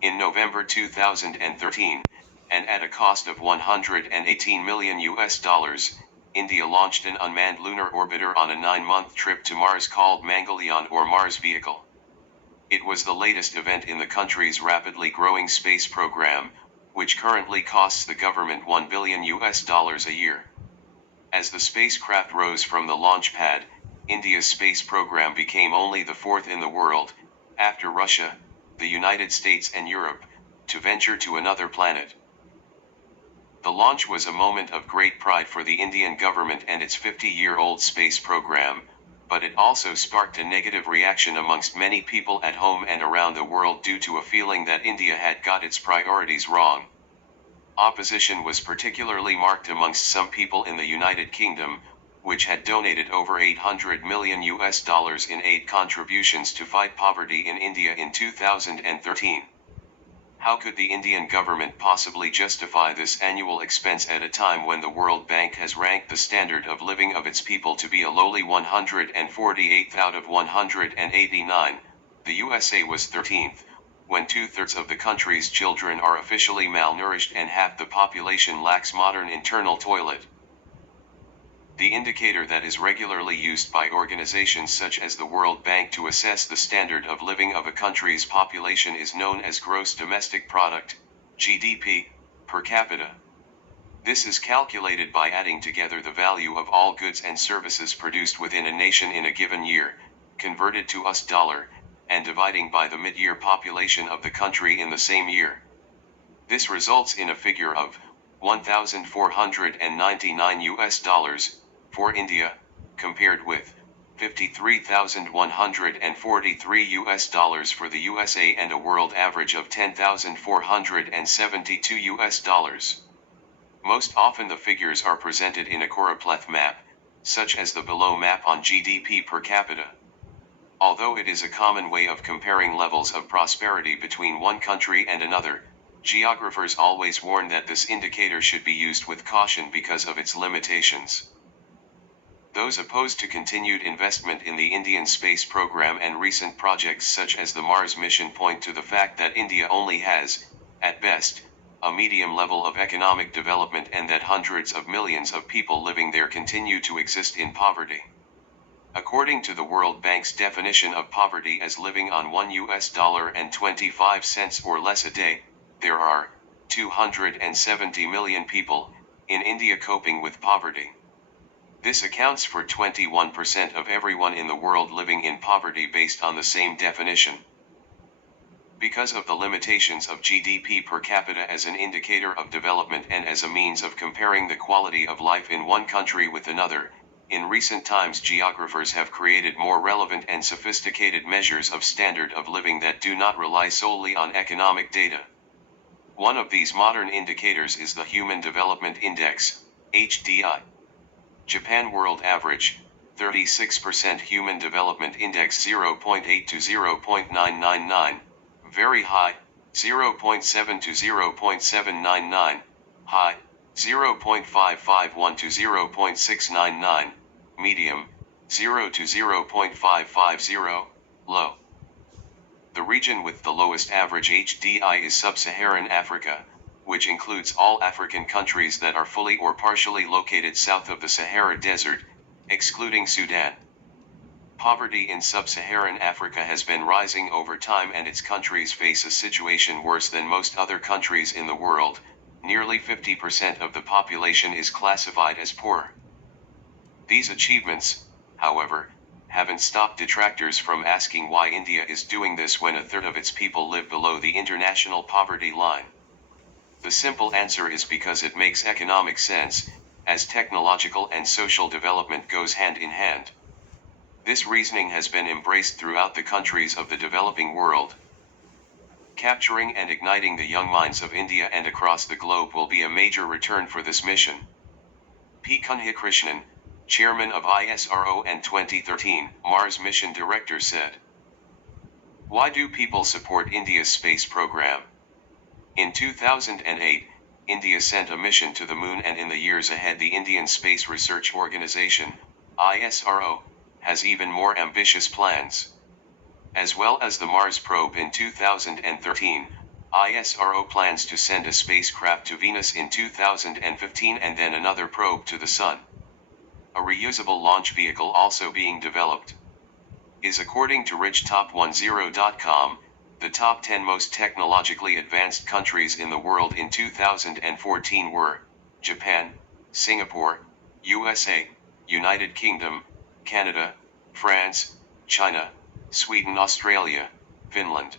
In November 2013, and at a cost of $118 million, India launched an unmanned lunar orbiter on a 9-month trip to Mars called Mangalyaan or Mars Vehicle. It was the latest event in the country's rapidly growing space program, which currently costs the government $1 billion a year. As the spacecraft rose from the launch pad, India's space program became only the fourth in the world, after Russia, the United States and Europe, to venture to another planet. The launch was a moment of great pride for the Indian government and its 50-year-old space program, but it also sparked a negative reaction amongst many people at home and around the world due to a feeling that India had got its priorities wrong. Opposition was particularly marked amongst some people in the United Kingdom, which had donated over $800 million in aid contributions to fight poverty in India in 2013. How could the Indian government possibly justify this annual expense at a time when the World Bank has ranked the standard of living of its people to be a lowly 148th out of 189? The USA was 13th, when 2/3 of the country's children are officially malnourished and half the population lacks modern internal toilet. The indicator that is regularly used by organizations such as the World Bank to assess the standard of living of a country's population is known as Gross Domestic Product, GDP, per capita. This is calculated by adding together the value of all goods and services produced within a nation in a given year, converted to US dollar, and dividing by the mid-year population of the country in the same year. This results in a figure of $1,499 for India, compared with $53,143 for the USA and a world average of $10,472. Most often the figures are presented in a choropleth map, such as the below map on GDP per capita. Although it is a common way of comparing levels of prosperity between one country and another, geographers always warn that this indicator should be used with caution because of its limitations. Those opposed to continued investment in the Indian space program and recent projects such as the Mars mission point to the fact that India only has, at best, a medium level of economic development and that hundreds of millions of people living there continue to exist in poverty. According to the World Bank's definition of poverty as living on $1.25 or less a day, there are 270 million people in India coping with poverty. This accounts for 21% of everyone in the world living in poverty based on the same definition. Because of the limitations of GDP per capita as an indicator of development and as a means of comparing the quality of life in one country with another, in recent times geographers have created more relevant and sophisticated measures of standard of living that do not rely solely on economic data. One of these modern indicators is the Human Development Index, HDI. Japan World Average, 36% Human Development Index 0.8 to 0.999, very high, 0.7 to 0.799, high, 0.551 to 0.699, medium, 0 to 0.550, low. The region with the lowest average HDI is Sub-Saharan Africa, which includes all African countries that are fully or partially located south of the Sahara Desert, excluding Sudan. Poverty in Sub-Saharan Africa has been rising over time and its countries face a situation worse than most other countries in the world. Nearly 50% of the population is classified as poor. These achievements, however, haven't stopped detractors from asking why India is doing this when a third of its people live below the international poverty line. The simple answer is because it makes economic sense, as technological and social development goes hand in hand. This reasoning has been embraced throughout the countries of the developing world. Capturing and igniting the young minds of India and across the globe will be a major return for this mission. P. Kunhikrishnan, chairman of ISRO and 2013 Mars mission director said. Why do people support India's space program? In 2008, India sent a mission to the moon, and in the years ahead the Indian Space Research Organisation, ISRO, has even more ambitious plans. As well as the Mars probe in 2013, ISRO plans to send a spacecraft to Venus in 2015 and then another probe to the Sun. A reusable launch vehicle also being developed. Is according to RichTop10.com, the top 10 most technologically advanced countries in the world in 2014 were Japan, Singapore, USA, United Kingdom, Canada, France, China, Sweden, Australia, Finland.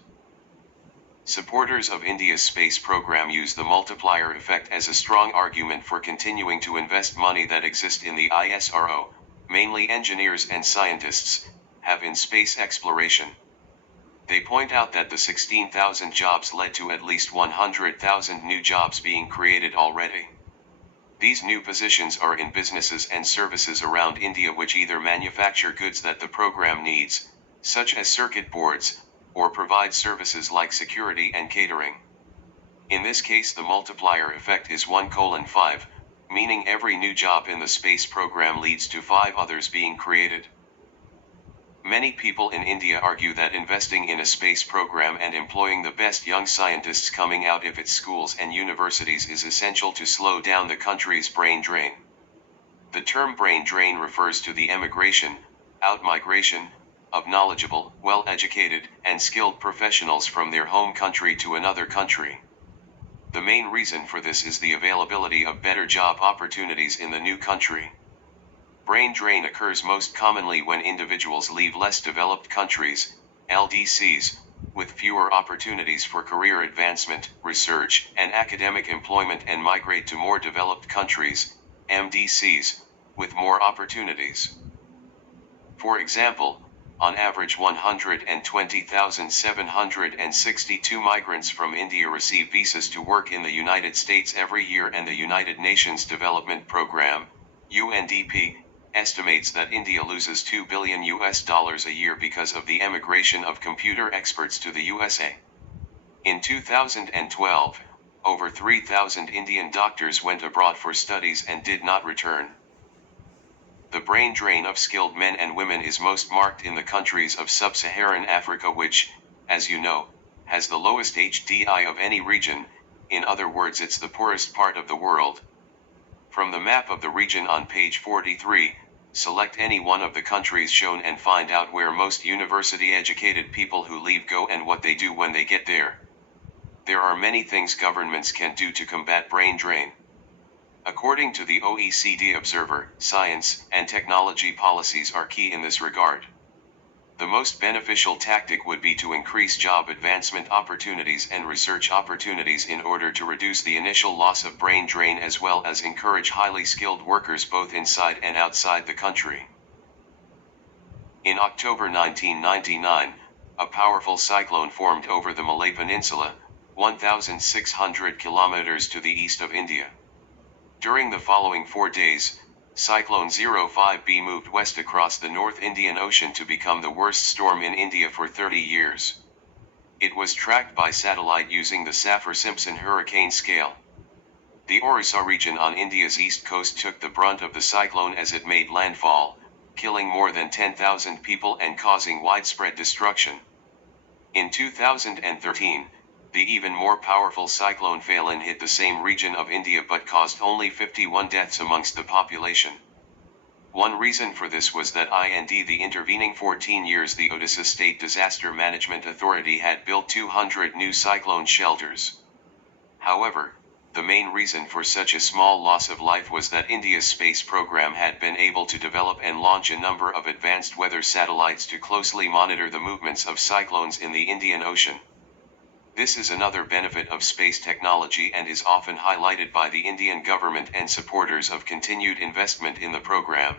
Supporters of India's space program use the multiplier effect as a strong argument for continuing to invest money that exists in the ISRO, mainly engineers and scientists, have in space exploration. They point out that the 16,000 jobs led to at least 100,000 new jobs being created already. These new positions are in businesses and services around India which either manufacture goods that the program needs, such as circuit boards, or provide services like security and catering. In this case, the multiplier effect is 1:5, meaning every new job in the space program leads to 5 others being created. Many people in India argue that investing in a space program and employing the best young scientists coming out of its schools and universities is essential to slow down the country's brain drain. The term brain drain refers to the emigration, outmigration, of knowledgeable, well-educated, and skilled professionals from their home country to another country. The main reason for this is the availability of better job opportunities in the new country. Brain drain occurs most commonly when individuals leave less developed countries, LDCs, with fewer opportunities for career advancement, research, and academic employment and migrate to more developed countries, MDCs, with more opportunities. For example, on average 120,762 migrants from India receive visas to work in the United States every year, and the United Nations Development Program, UNDP, estimates that India loses $2 billion a year because of the emigration of computer experts to the USA. In 2012, over 3,000 Indian doctors went abroad for studies and did not return. The brain drain of skilled men and women is most marked in the countries of sub-Saharan Africa, which, as you know, has the lowest HDI of any region. In other words, it's the poorest part of the world. From the map of the region on page 43, select any one of the countries shown and find out where most university-educated people who leave go and what they do when they get there. There are many things governments can do to combat brain drain. According to the OECD Observer, science and technology policies are key in this regard. The most beneficial tactic would be to increase job advancement opportunities and research opportunities in order to reduce the initial loss of brain drain, as well as encourage highly skilled workers both inside and outside the country. In October 1999, a powerful cyclone formed over the Malay Peninsula, 1,600 kilometers to the east of India. During the following 4 days, Cyclone 05B moved west across the North Indian Ocean to become the worst storm in India for 30 years. It was tracked by satellite using the Saffir-Simpson hurricane scale. The Orissa region on India's east coast took the brunt of the cyclone as it made landfall, killing more than 10,000 people and causing widespread destruction. In 2013, the even more powerful cyclone Phelan hit the same region of India but caused only 51 deaths amongst the population. One reason for this was that in the intervening 14 years the Odisha State Disaster Management Authority had built 200 new cyclone shelters. However, the main reason for such a small loss of life was that India's space program had been able to develop and launch a number of advanced weather satellites to closely monitor the movements of cyclones in the Indian Ocean. This is another benefit of space technology and is often highlighted by the Indian government and supporters of continued investment in the program.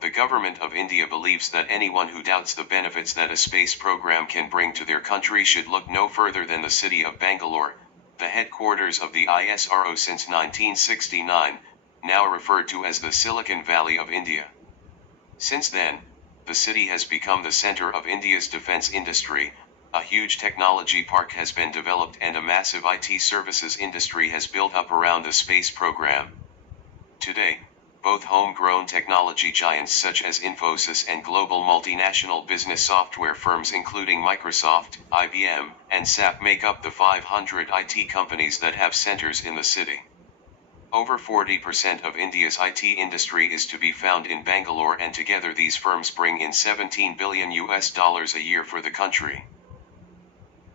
The government of India believes that anyone who doubts the benefits that a space program can bring to their country should look no further than the city of Bangalore, the headquarters of the ISRO since 1969, now referred to as the Silicon Valley of India. Since then, the city has become the center of India's defense industry. A huge technology park has been developed and a massive IT services industry has built up around the space program. Today, both homegrown technology giants such as Infosys and global multinational business software firms including Microsoft, IBM, and SAP make up the 500 IT companies that have centers in the city. Over 40% of India's IT industry is to be found in Bangalore, and together these firms bring in $17 billion a year for the country.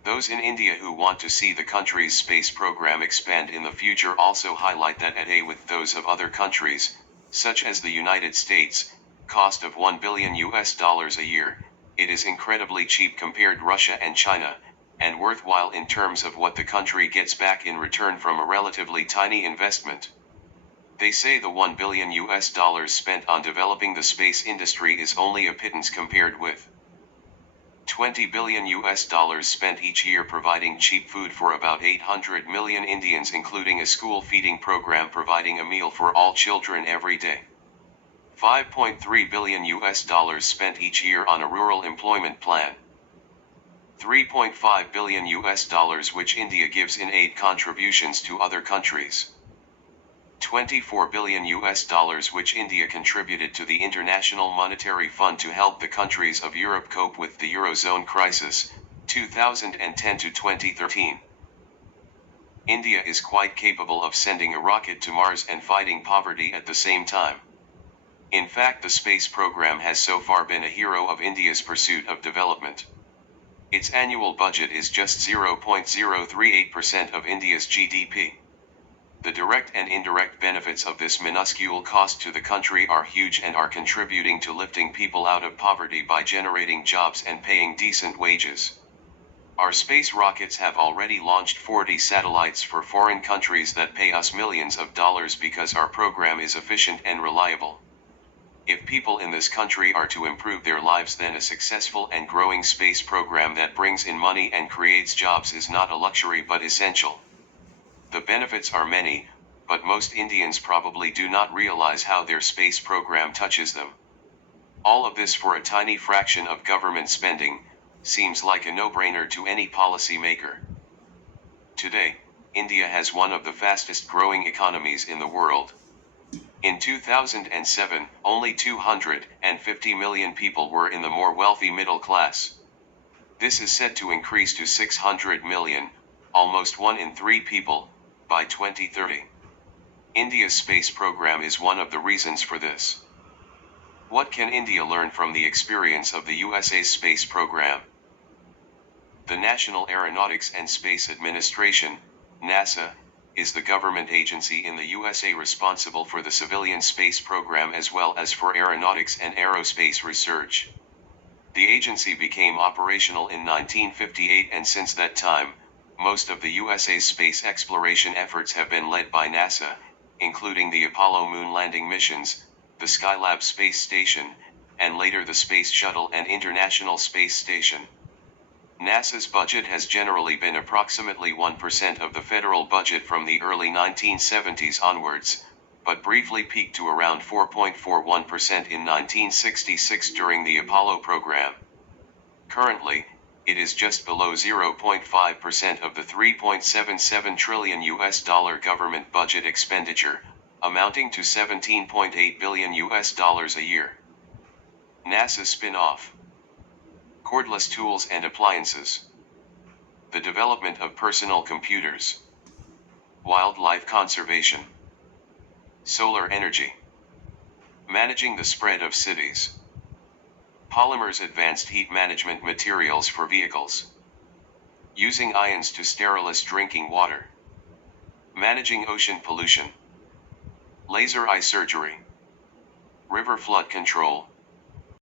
Those in India who want to see the country's space program expand in the future also highlight that at with those of other countries, such as the United States, cost of $1 billion a year, it is incredibly cheap compared to Russia and China, and worthwhile in terms of what the country gets back in return from a relatively tiny investment. They say the $1 billion spent on developing the space industry is only a pittance compared with $20 billion spent each year providing cheap food for about 800 million Indians, including a school feeding program providing a meal for all children every day. $5.3 billion spent each year on a rural employment plan. $3.5 billion which India gives in aid contributions to other countries. $24 billion which India contributed to the International Monetary Fund to help the countries of Europe cope with the Eurozone crisis, 2010 to 2013. India is quite capable of sending a rocket to Mars and fighting poverty at the same time. In fact, the space program has so far been a hero of India's pursuit of development. Its annual budget is just 0.038% of India's GDP. The direct and indirect benefits of this minuscule cost to the country are huge and are contributing to lifting people out of poverty by generating jobs and paying decent wages. Our space rockets have already launched 40 satellites for foreign countries that pay us millions of dollars because our program is efficient and reliable. If people in this country are to improve their lives, then a successful and growing space program that brings in money and creates jobs is not a luxury but essential. The benefits are many, but most Indians probably do not realize how their space program touches them. All of this for a tiny fraction of government spending seems like a no-brainer to any policymaker. Today, India has one of the fastest growing economies in the world. In 2007, only 250 million people were in the more wealthy middle class. This is set to increase to 600 million, almost 1 in 3 people, by 2030. India's space program is one of the reasons for this. What can India learn from the experience of the USA's space program? The National Aeronautics and Space Administration, NASA, is the government agency in the USA responsible for the civilian space program as well as for aeronautics and aerospace research. The agency became operational in 1958, and since that time, most of the USA's space exploration efforts have been led by NASA, including the Apollo moon landing missions, the Skylab space station, and later the Space Shuttle and International Space Station. NASA's budget has generally been approximately 1% of the federal budget from the early 1970s onwards, but briefly peaked to around 4.41% in 1966 during the Apollo program. Currently, it is just below 0.5% of the $3.77 trillion government budget expenditure, amounting to $17.8 billion a year. NASA spin-off. Cordless tools and appliances. The development of personal computers. Wildlife conservation. Solar energy. Managing the spread of cities. Polymers, advanced heat management materials for vehicles. Using ions to sterilize drinking water. Managing ocean pollution. Laser eye surgery. River flood control.